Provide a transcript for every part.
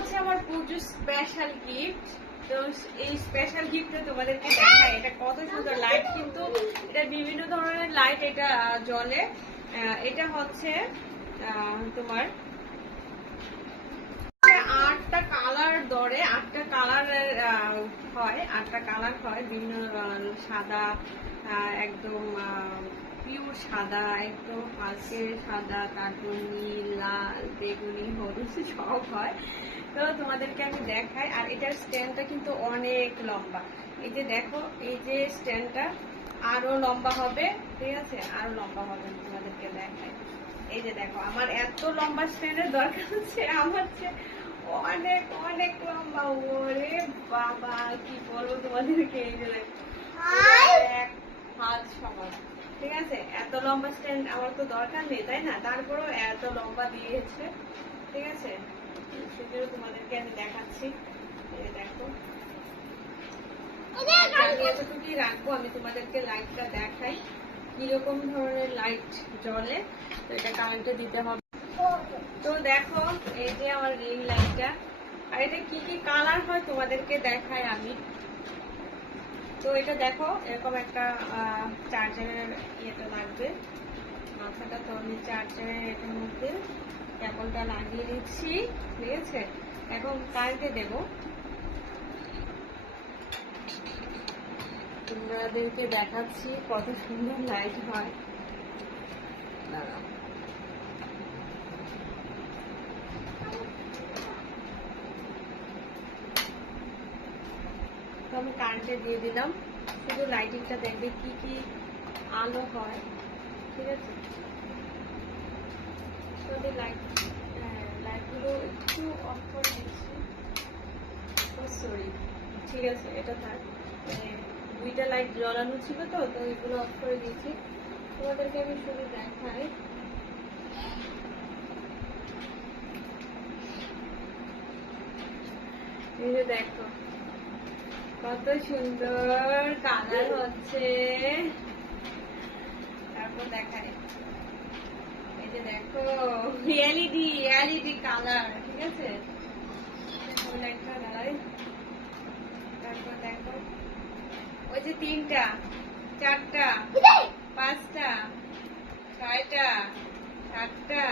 হচ্ছে আমার পুজোর স্পেশাল গিফট। তো এই স্পেশাল গিফটটা তোমাদেরকে দেখাই। এটা কত সুন্দর লাইট, কিন্তু এটা বিভিন্ন ধরনের লাইট এটা জ্বলে। এটা হচ্ছে তোমার 8টা কালার ধরে, 8টা কালারের হয়, 8টা কালার হয় বিভিন্ন সাদা, একদম পিওর সাদা, একদম হালকে সাদা, তারপর নীল, লাল, বেগুনি, হলুদ সব হয়। তো তোমাদেরকে আমি দেখাই। আর এটার স্ট্যান্ডটা কিন্তু অনেক লম্বা। এই যে দেখো, এই যে স্ট্যান্ডটা আরো লম্বা হবে, ঠিক আছে, আরো লম্বা হবে। তোমাদেরকে দেখাই। এই যে দেখো, আমার এত লম্বা স্ট্যান্ডের দরকার হচ্ছে, আমার অনেক অনেক লম্বা। ওরে বাবা, কি বলবো তোমাদেরকে। এই যে এক হাত সমান, ঠিক আছে। এত লম্বা স্ট্যান্ড আমার তো দরকার নেই, তাই না? তারপরেও এত লম্বা দিয়েছে, ঠিক আছে। সেগুলো তোমাদেরকে আমি দেখাচ্ছি। এই দেখো, আমি এতটুকুই রাখবো। আমি তোমাদেরকে লাইটটা দেখাই, কিরকম ধরনের লাইট জ্বলে। তো এটা কারেন্টে দিতে হবে। তো দেখো, এই যে আমার রিং লাইটটা। আর এটা কি কি কালার হয় তোমাদেরকে দেখাই আমি। তো এটা দেখো, এরকম একটা চার্জারের ইয়েটা লাগবে, মাথাটা। তো আমি চার্জারের এটার মধ্যে কেবলটা লাগিয়ে দিচ্ছি, ঠিক আছে। এখন কারেন্টে দেবো, তোমাদেরকে দেখাচ্ছি কত সুন্দর লাইট হয়। দাঁড়াও, তো আমি কারেন্টে দিয়ে দিলাম। শুধু লাইটিংটা দেখবে কি কি আলো হয়, ঠিক আছে। লাইটগুলো একটু অফ করে দিচ্ছি। সরি, ঠিক আছে, এটা থাক। দুইটা লাইট জ্বলানো ছিল, তো এগুলো অফ করে দিয়েছি। তোমাদেরকে আমি শুধু দেখাই। এই যে দেখো, কত সুন্দর কালার হচ্ছে। তারপর দেখায়, এই যে দেখো, এলইডি কালার, ঠিক আছে। লাইটটা জ্বালাই। তারপর দেখো, ওই যে 3টা, 4টা, 5টা, 6টা, 7টা,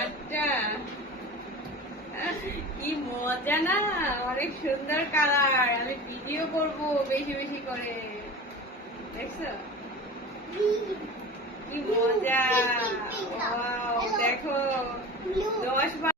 8টা। কি মজা না, অনেক সুন্দর কালার। আমি ভিডিও করবো বেশি বেশি করে, দেখছো কি মজা। দেখো, 10